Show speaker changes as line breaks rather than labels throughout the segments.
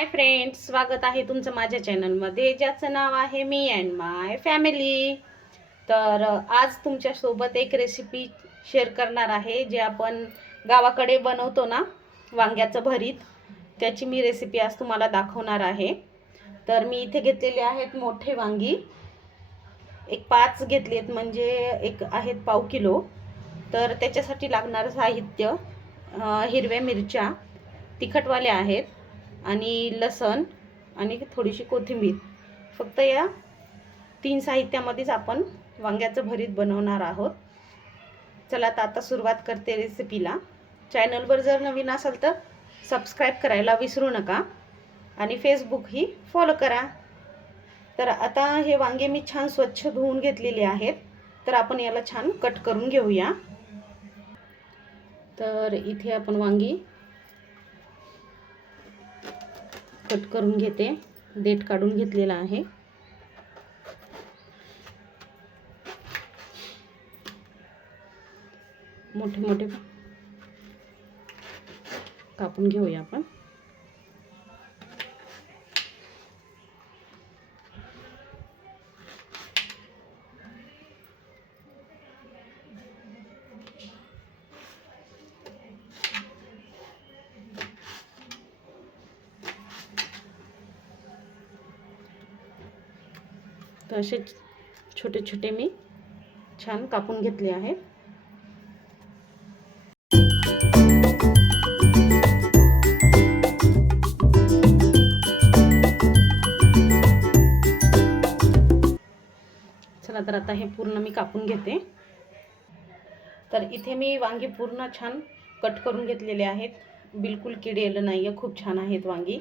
Hi friends स्वागत आहे तुमचं माझ्या चॅनलमध्ये ज्याचं नाव आहे मी अँड माय फॅमिली तर आज तुमच्यासोबत एक रेसिपी शेअर करणार आहे जे आपण गावाकडे बनवतो ना वांग्याचं भरीत त्याची मी रेसिपी आज तुम्हाला दाखवणार आहे. तर मी इथे घेतलेले आहेत मोठे वांगी. एक पाच घेतले आहेत म्हणजे एक आहेत पाव किलो. तर त्याच्यासाठी लागणारं साहित्य हिरव्या मिरच्या तिखटवाल्या आहेत. आणि लसण आणि थोडीशी कोथिंबीर. फक्त या तीन साहित्यामध्येच आपण वांग्याचं भरीत बनवणार आहोत. चला तर आता सुरुवात करते रेसिपीला चॅनलवर जर नवीन असाल तर सबस्क्राईब करायला विसरू नका आणि फेसबुकही फॉलो करा. तर आता हे वांगे मी छान स्वच्छ धुवून घेतलेले आहेत. तर आपण याला छान कट करून घेऊया. तर इथे आपण वांगी कट करून घेते. देठ काढून घेतलेला आहे. मोठे मोठे कापून घेऊया आपण. तर असे छोटे छोटे मी छान कापून घेतले आहेत. चला तर आता हे पूर्ण मी कापून घेते. तर इथे मी वांगी पूर्ण छान कट करून घेतलेले आहेत. बिलकुल किडेलं नाही आहे खूप छान आहेत वांगी.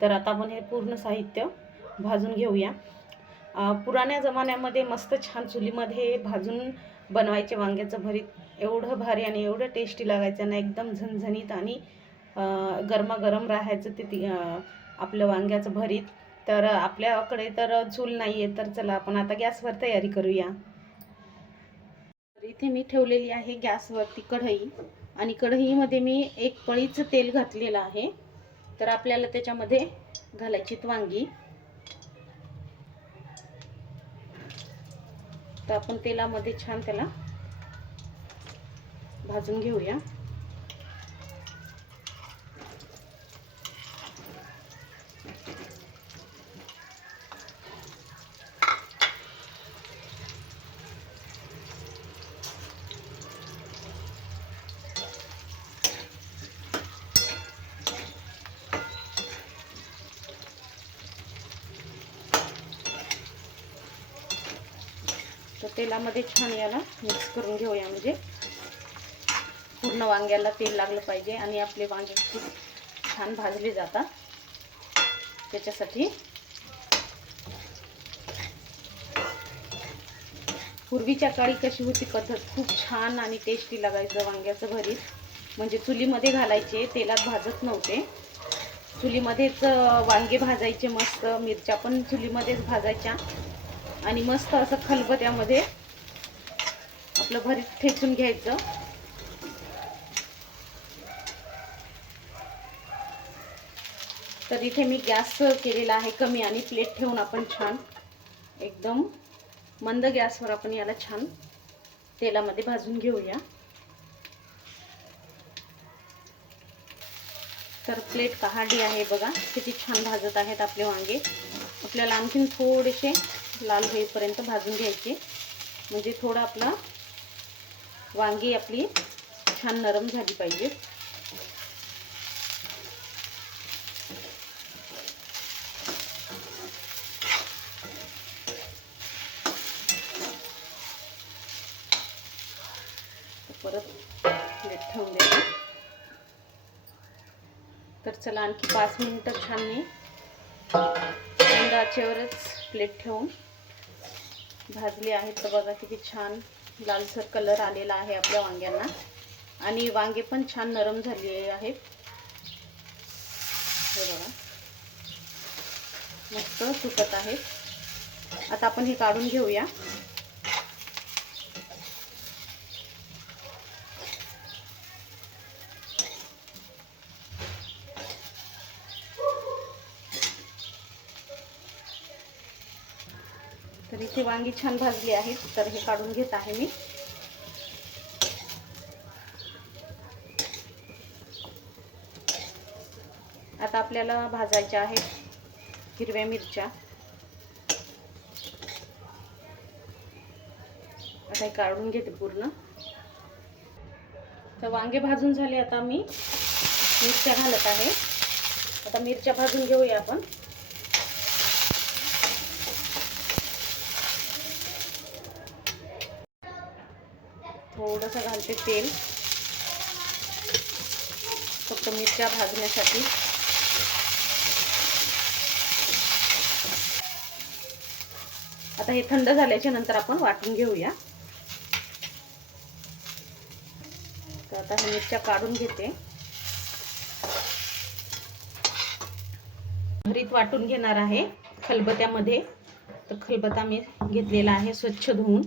तर आता आपण हे पूर्ण साहित्य भाजून घेऊया. पुराण्या जमान्यामध्ये मस्त छान चुलीमध्ये भाजून बनवायचे वांग्याचं भरीत. एवढं भारी आणि एवढं टेस्टी लागायचं ना एकदम झणझणीत आणि गरमागरम राहायचं ते ती- आपलं वांग्याचं भरीत. तर आपल्याकडे तर चूल नाही आहे तर चला आपण आता गॅसवर तयारी करूया. तर इथे मी ठेवलेली आहे गॅसवरती कढई. आणि कढईमध्ये मी एक पळीचं तेल घातलेलं आहे. तर आपल्याला त्याच्यामध्ये घालायची वांगी. तर आपण तेलामध्ये छान त्याला भाजून घेऊया. तेलामध्ये छान याला मिक्स करून घेऊया म्हणजे. पूर्ण वांग्याला तेल लागलं पाहिजे आणि आपले वांगे खूप छान भाजले जातात. त्याच्यासाठी पूर्वीच्या काळी कशी होती पद्धत? खूप छान आणि टेस्टी लागायचं वांग्याचं भरीत. म्हणजे चुलीमध्ये घालायचे तेलात भाजत नव्हते. चुलीमध्येच वांगे भाजायचे मस्त मिरच्या पण चुलीमध्येच भाजायच्या. आणि मस्त असं खलबत्यामध्ये आपलं भरीत ठेचून घ्यायचं. तर इथे मी गॅस केलेला आहे कमी आणि प्लेट ठेवून आपण छान एकदम मंद गॅसवर आपण याला छान तेलामध्ये भाजून घेऊया. तर प्लेट कहाडी आहे बघा किती छान भाजत आहेत आपले वांगे. आपल्याला आणखीन थोडेसे लाल होईपर्यंत भाजून घ्यायचे. म्हणजे थोडं आपला वांगी आपली छान नरम झाली पाहिजे. परत प्लेट ठेवून तर चला आणखी पाच मिनिटं छान मी मंद आचेवरच प्लेट ठेवून भाजली आहेत. तर बघा किती छान लालसर कलर आलेला आहे आपल्या वांग्यांना. आणि वांगे पण छान नरम झालेले आहेत. हे बघा. मस्त सुकत आहेत. आता आपण हे काढून घेऊया तर इथे वांगी छान भाजली आहेत तर हे काढून घेत आहे मी. आता आपल्याला भाजायच्या आहेत हिरव्या मिरच्या. आता हे काढून घेते पूर्ण. तर वांगे भाजून झाले आता मी. मिरच्या घालत आहे. आता मिरच्या भाजून घेऊया आपण. थोडंसं घालते तेल. फक्त मिरच्या भाजण्यासाठी. आता हे थंड झाल्याच्यानंतर आपण वाटून घेऊया. तर आता हे मिरच्या काढून घेते. भरीत वाटून घेणार आहे खलबत्यामध्ये. तर खलबता मी घेतलेला आहे स्वच्छ धुवून.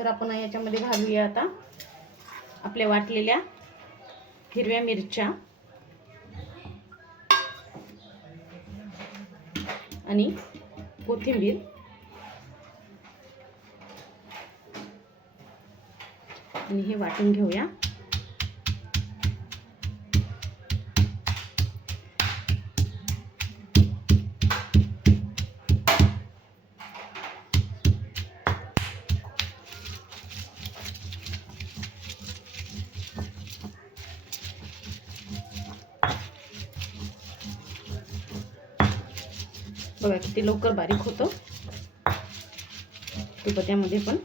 तर आपण याच्यामध्ये घालूया आता आपल्या वाटलेल्या हिरव्या मिरच्या. आणि कोथिंबीर. आणि हे वाटून घेऊया. बघा किती लवकर बारीक होतो. तुपत्यामध्ये पण.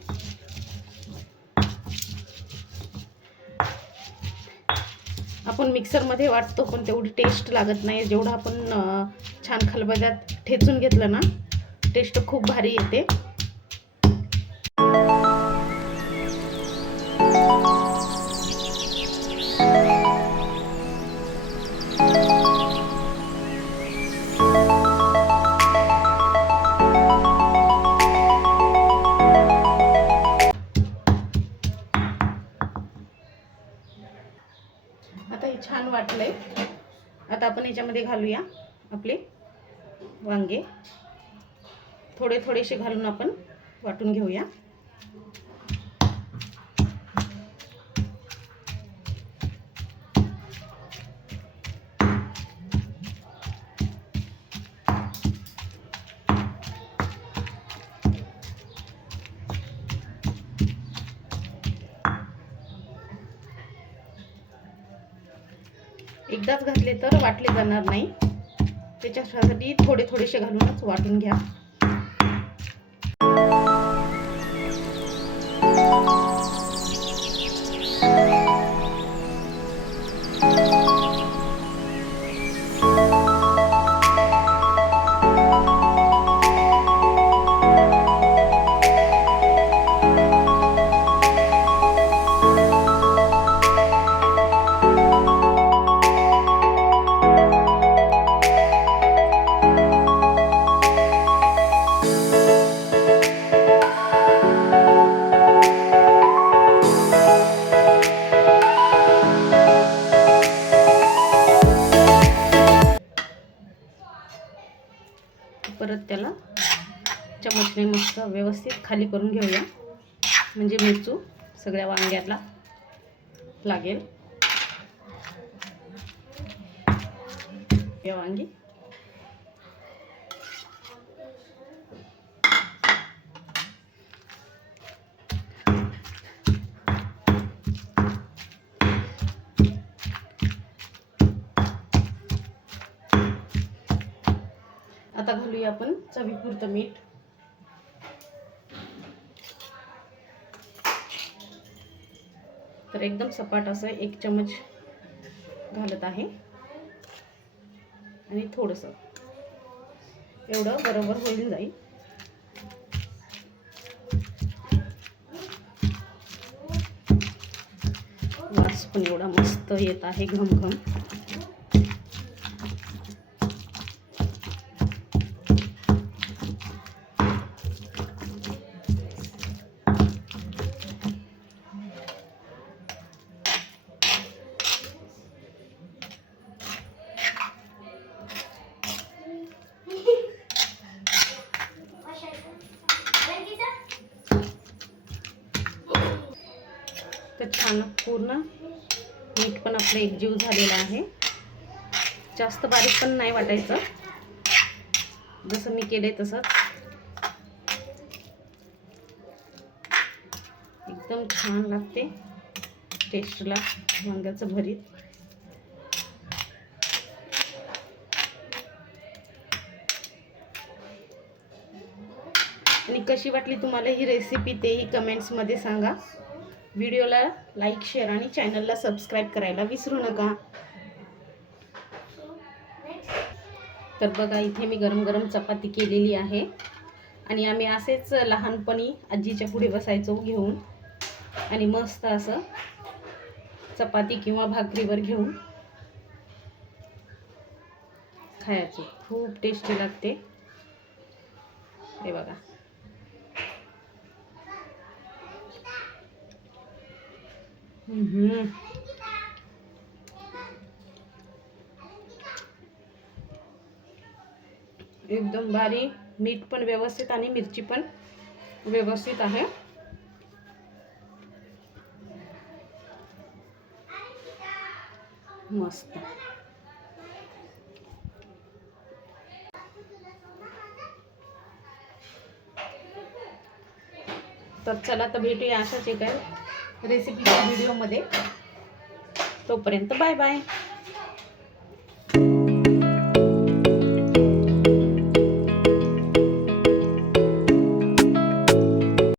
आपण मिक्सरमध्ये वाटतो पण तेवढी टेस्ट लागत नाही. जेवढं आपण छान खलबत्यात ठेचून घेतलं ना टेस्ट खूप भारी येते. आता हे छान वाटलंय. आता आपण याच्यामध्ये घालूया आपले वांगे. थोडे थोडेसे घालून आपण वाटून घेऊया. एकदाच घातले तर वाटले जाणार नाही. त्याच्यासाठी थोडे थोडेसे घालूनच वाटून घ्या. व्यवस्थित खाली करून घेऊया. म्हणजे मिरचू सगळ्या वांग्याला लागेल. या वांगी. आता घालूया आपण चवीपुरतं मीठ. तर एकदम सपाट असं एक चमच घालत आहे. आणि थोडंसं. एवढं बरोबर होईल जाईल. वास पण एवढा मस्त येत आहे घम छान पूर्ण मीठ पण आपलं एकजीव झालेलं आहे. जास्त बारीक पण नाही वाटायचं. जसं मी केले तसंच. एकदम छान लागते टेस्टला वांग्याचं भरीत. आणि कशी वाटली तुम्हाला ही रेसिपी तेही कमेंट्समध्ये सांगा. व्हिडिओला लाईक शेअर आणि चॅनलला सबस्क्राईब करायला विसरू नका. तर बघा इथे मी गरम गरम चपाती केलेली आहे. आणि आम्ही असेच लहानपणी आजीच्या पुढे बसायचो घेऊन. आणि मस्त असं चपाती किंवा भाकरीवर घेऊन खायचो. खूप टेस्टी लागते. हे बघा. एकदम भारी. मीठ पण व्यवस्थित आणि मिरची पण व्यवस्थित आहे. मस्त. तर चला तर भेटूया अशाच एका रेसिपीच्या व्हिडिओमध्ये. तोपर्यंत बाय बाय.